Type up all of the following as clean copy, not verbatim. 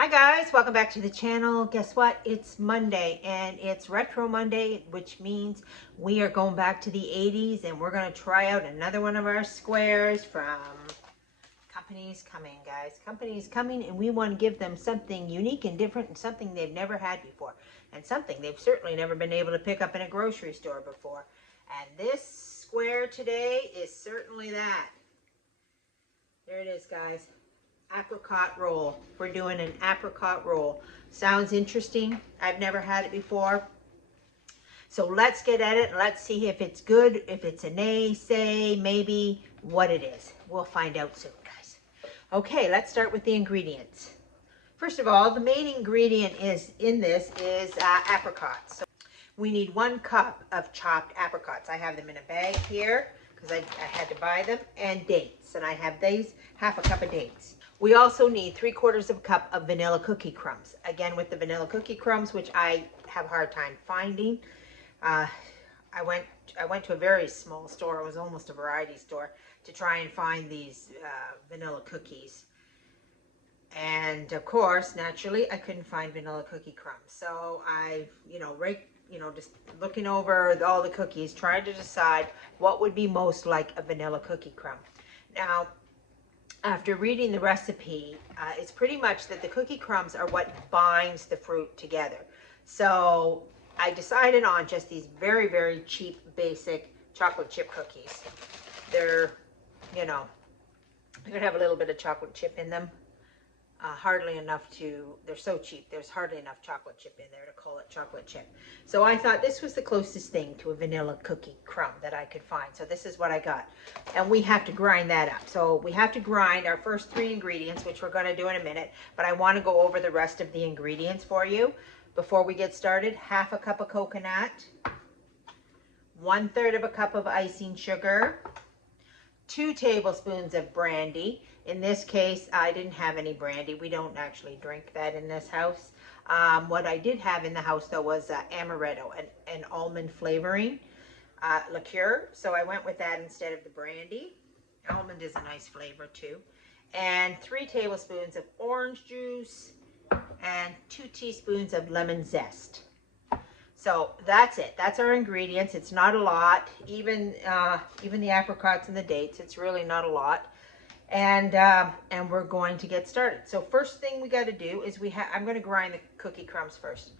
Hi guys, welcome back to the channel. Guess what? It's Monday and it's Retro Monday, which means we are going back to the 80s and we're going to try out another one of our squares from Company's Coming, guys. Company's Coming, and we want to give them something unique and different and something they've never had before and something they've certainly never been able to pick up in a grocery store before. And this square today is certainly that. There it is, guys. Apricot roll. We're doing an apricot roll. Sounds interesting. I've never had it before. So let's get at it and let's see if it's good, if it's a nay, say, maybe, what it is. We'll find out soon, guys. Okay, let's start with the ingredients. First of all, the main ingredient is apricots. So we need 1 cup of chopped apricots. I have them in a bag here because I had to buy them, and dates. And I have these, half a cup of dates. We also need 3/4 of a cup of vanilla cookie crumbs. Again, with the vanilla cookie crumbs, which I have a hard time finding. I went to a very small store. It was almost a variety store to try and find these vanilla cookies. And of course, naturally, I couldn't find vanilla cookie crumbs. So I, just looking over all the cookies, trying to decide what would be most like a vanilla cookie crumb. Now, after reading the recipe, it's pretty much that the cookie crumbs are what binds the fruit together. So I decided on just these very, very cheap, basic chocolate chip cookies. They're going to have a little bit of chocolate chip in them. Hardly enough they're so cheap, there's hardly enough chocolate chip in there to call it chocolate chip. So I thought this was the closest thing to a vanilla cookie crumb that I could find. So this is what I got. And we have to grind that up. So we have to grind our first 3 ingredients, which we're going to do in a minute. But I want to go over the rest of the ingredients for you before we get started. Half a cup of coconut, 1/3 of a cup of icing sugar, 2 tablespoons of brandy. In this case, I didn't have any brandy. We don't actually drink that in this house. What I did have in the house, though, was amaretto, an almond flavoring liqueur. So I went with that instead of the brandy. Almond is a nice flavor, too. And 3 tablespoons of orange juice and 2 teaspoons of lemon zest. So that's it. That's our ingredients. It's not a lot. Even the apricots and the dates, it's really not a lot. And we're going to get started. So first thing we got to do is I'm going to grind the cookie crumbs first.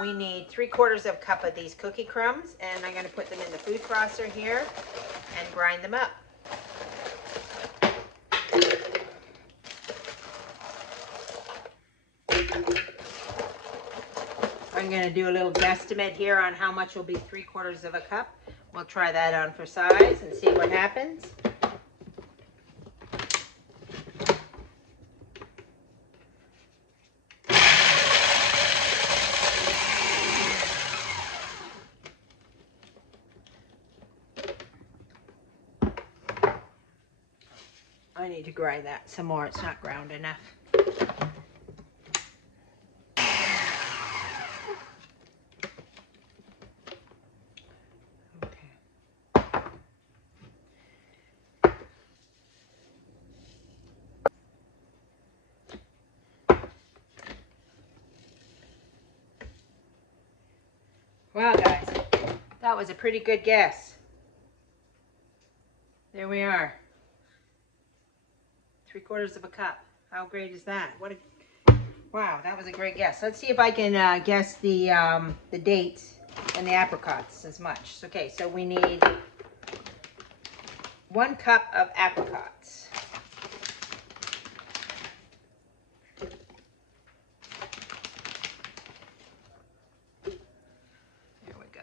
We need 3/4 of a cup of these cookie crumbs, and I'm going to put them in the food processor here and grind them up. I'm going to do a little guesstimate here on how much will be 3/4 of a cup. We'll try that on for size and see what happens. I need to grind that some more. It's not ground enough. Wow, guys, that was a pretty good guess. There we are. 3/4 of a cup. How great is that? Wow, that was a great guess. Let's see if I can guess the dates and the apricots as much. Okay, so we need 1 cup of apricots. There we go.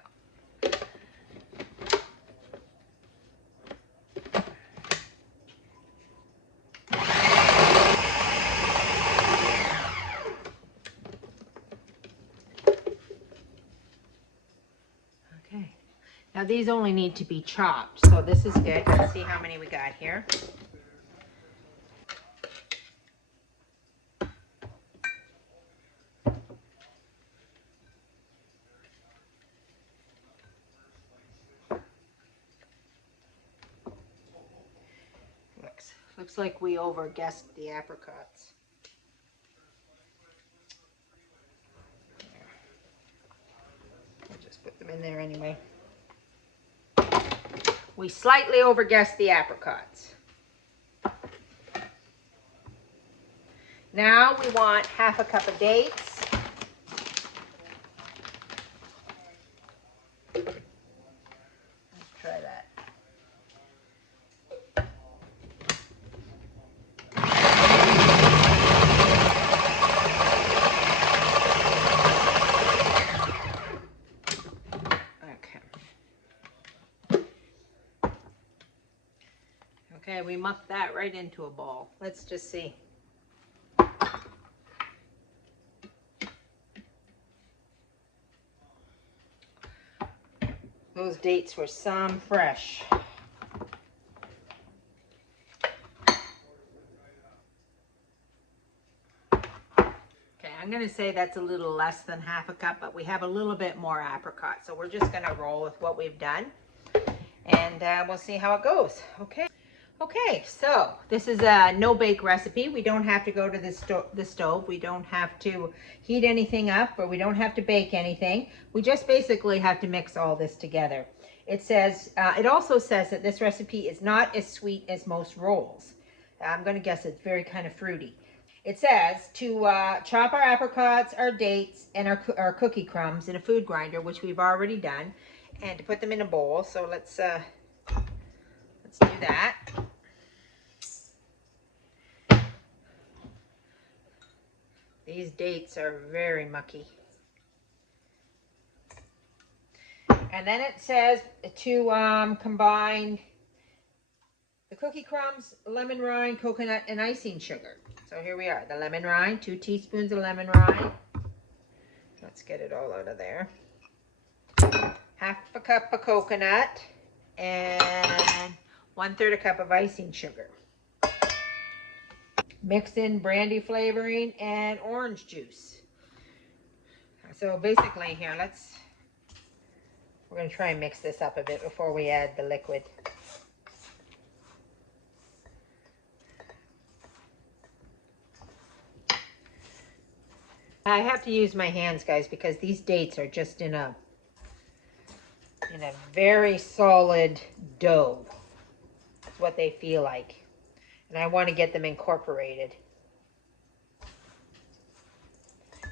Okay. Now these only need to be chopped, so this is good. Let's see how many we got here. Looks like we over-guessed the apricots. Just put them in there anyway. We slightly overguessed the apricots. Now we want half a cup of dates. Let's try that. Okay, we mucked that right into a ball. Let's just see. Those dates were some fresh. Okay, I'm going to say that's a little less than half a cup, but we have a little bit more apricot. So we're just going to roll with what we've done, and we'll see how it goes. Okay. Okay, so this is a no-bake recipe. We don't have to go to the stove. We don't have to heat anything up, or we don't have to bake anything. We just basically have to mix all this together. It says, it also says that this recipe is not as sweet as most rolls. I'm going to guess it's very kind of fruity. It says to chop our apricots, our dates, and our cookie crumbs in a food grinder, which we've already done, and to put them in a bowl. So let's do that. These dates are very mucky. And then it says to combine the cookie crumbs, lemon rind, coconut, and icing sugar. So here we are, the lemon rind, 2 teaspoons of lemon rind. Let's get it all out of there. Half a cup of coconut and 1/3 a cup of icing sugar. Mix in brandy flavoring and orange juice. So basically here, we're going to try and mix this up a bit before we add the liquid. I have to use my hands, guys, because these dates are just in a very solid dough. That's what they feel like. And I want to get them incorporated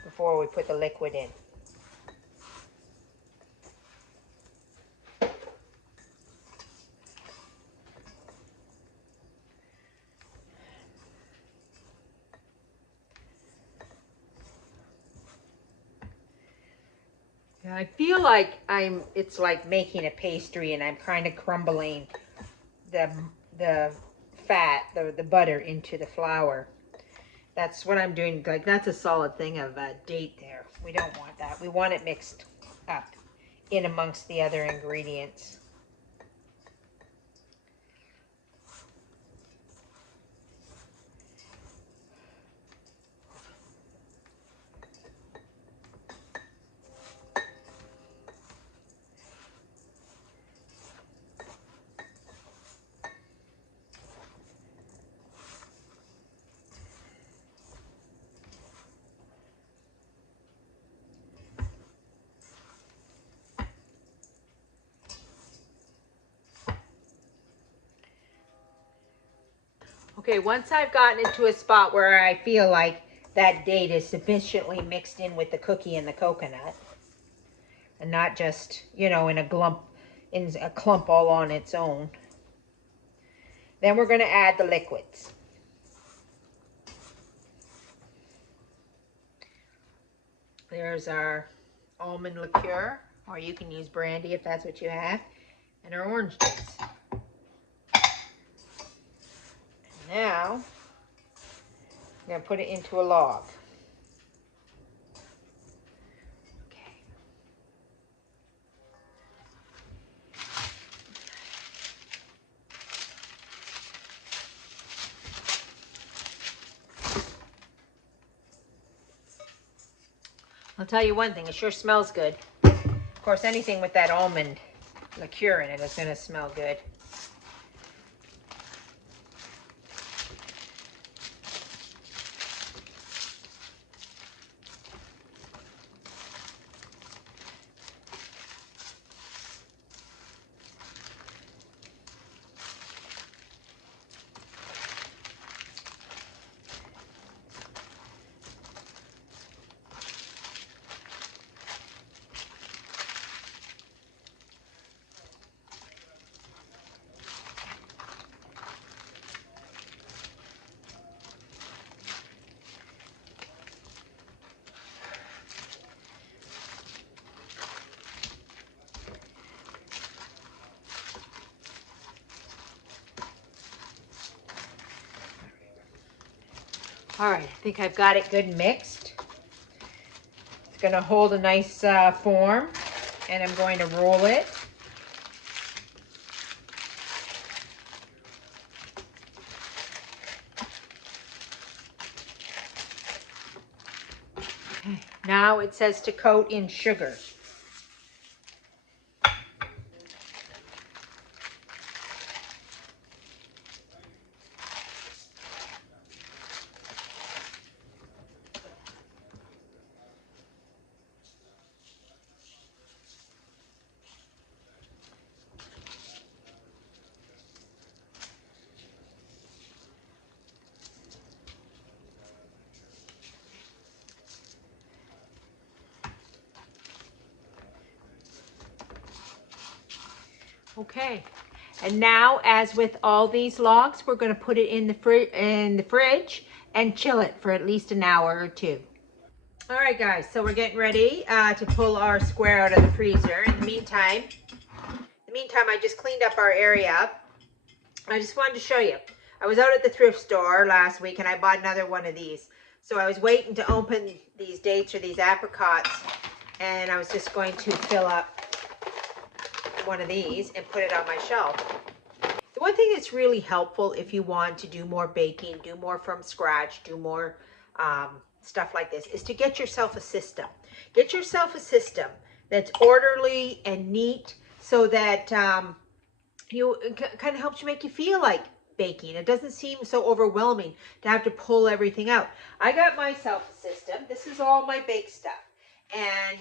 before we put the liquid in. I feel like it's like making a pastry, and I'm kind of crumbling the fat, the butter into the flour. That's what I'm doing. Like, that's a solid thing of date there. We don't want that. We want it mixed up in amongst the other ingredients. Okay, once I've gotten into a spot where I feel like that date is sufficiently mixed in with the cookie and the coconut, and not just, in a clump all on its own, then we're going to add the liquids. There's our almond liqueur, or you can use brandy if that's what you have, and our orange juice. Now, I'm going to put it into a log. Okay. I'll tell you one thing, it sure smells good. Of course, anything with that almond liqueur in it is going to smell good. All right, I think I've got it good mixed. It's gonna hold a nice form, and I'm going to roll it. Okay. Now it says to coat in sugar. Okay, and now, as with all these logs, we're going to put it in the fridge and chill it for at least an hour or two. All right, guys. So we're getting ready to pull our square out of the freezer. In the meantime, I just cleaned up our area. I just wanted to show you. I was out at the thrift store last week and I bought another one of these. So I was waiting to open these dates or these apricots, and I was just going to fill up one of these and put it on my shelf. The one thing that's really helpful if you want to do more baking, do more from scratch, do more stuff like this, is to get yourself a system. Get yourself a system that's orderly and neat, so that it kind of helps you, make you feel like baking. It doesn't seem so overwhelming to have to pull everything out. I got myself a system. This is all my bake stuff. And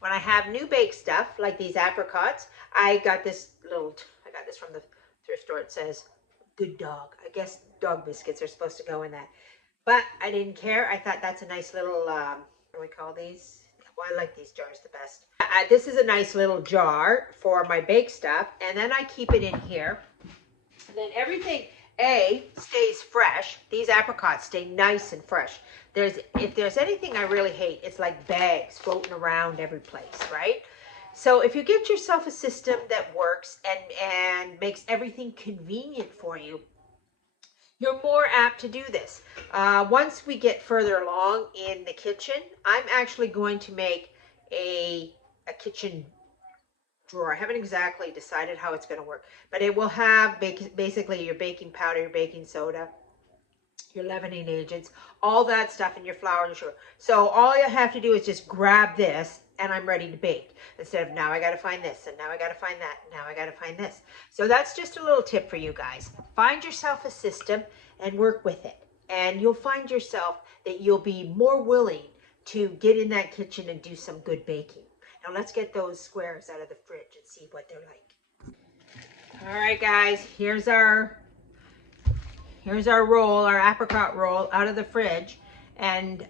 when I have new bake stuff, like these apricots, I got this from the thrift store. It says, good dog. I guess dog biscuits are supposed to go in that. But I didn't care. I thought that's a nice little, what do we call these? Well, I like these jars the best. This is a nice little jar for my bake stuff. And then I keep it in here. And then everything, stays fresh. These apricots stay nice and fresh. If there's anything I really hate, it's like bags floating around every place, right? So if you get yourself a system that works and makes everything convenient for you, you're more apt to do this. Once we get further along in the kitchen, I'm actually going to make a kitchen drawer. I haven't exactly decided how it's going to work, but it will have basically your baking powder, your baking soda, your leavening agents, all that stuff, in your flour and your sugar. So all you have to do is just grab this and I'm ready to bake, instead of now I got to find this and now I got to find that and now I got to find this. So that's just a little tip for you guys. Find yourself a system and work with it, and you'll find yourself that you'll be more willing to get in that kitchen and do some good baking. Now let's get those squares out of the fridge and see what they're like. All right, guys, here's our roll, our apricot roll, out of the fridge. And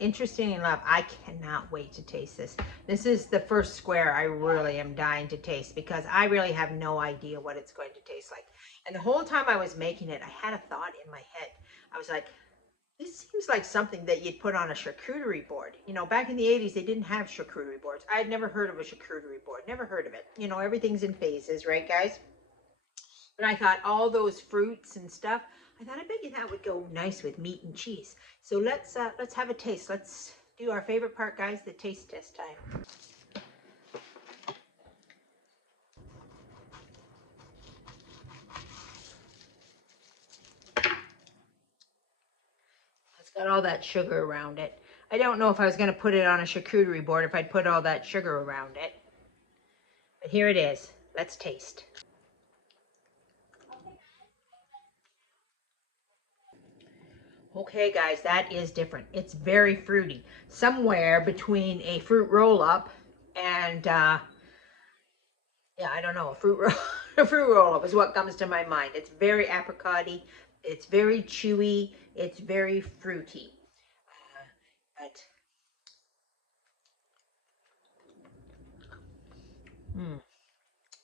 interesting enough, I cannot wait to taste this. This is the first square I really am dying to taste, because I really have no idea what it's going to taste like. And the whole time I was making it, I had a thought in my head. I was like, this seems like something that you'd put on a charcuterie board. You know, back in the 80s, they didn't have charcuterie boards. I had never heard of a charcuterie board, never heard of it. You know, everything's in phases, right, guys? But I thought all those fruits and stuff, I thought, I bet you that would go nice with meat and cheese. So let's have a taste. Let's do our favorite part, guys, the taste test time. It's got all that sugar around it. I don't know if I was going to put it on a charcuterie board, if I'd put all that sugar around it. But here it is. Let's taste. Okay, guys, that is different. It's very fruity. Somewhere between a fruit roll-up and, yeah, I don't know, a fruit roll a fruit roll-up is what comes to my mind. It's very apricot-y. It's very chewy. It's very fruity. But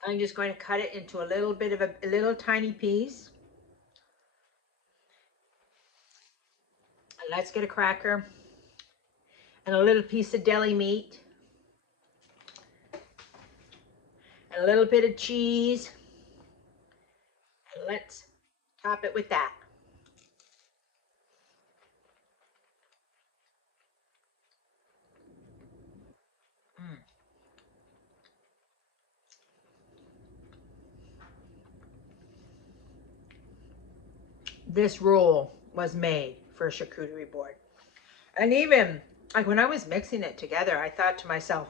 I'm just going to cut it into a little bit of a little tiny piece. And let's get a cracker and a little piece of deli meat and a little bit of cheese. And let's top it with that. this roll was made for a charcuterie board. And even like when I was mixing it together, I thought to myself,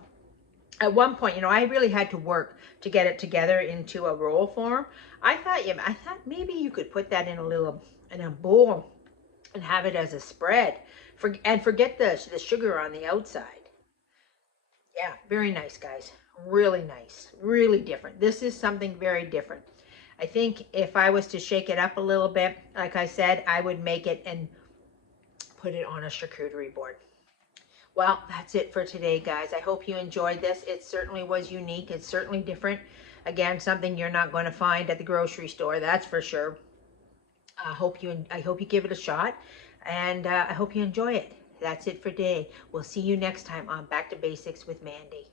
at one point, you know, I really had to work to get it together into a roll form. I thought maybe you could put that in a bowl and have it as a spread. And forget the sugar on the outside. Yeah, very nice, guys. Really nice. Really different. This is something very different. I think if I was to shake it up a little bit, like I said, I would make it and put it on a charcuterie board. Well, that's it for today, guys. I hope you enjoyed this. It certainly was unique. It's certainly different. Again, something you're not going to find at the grocery store, that's for sure. I hope you give it a shot, and I hope you enjoy it. That's it for today. We'll see you next time on Back to Basics with Mandy.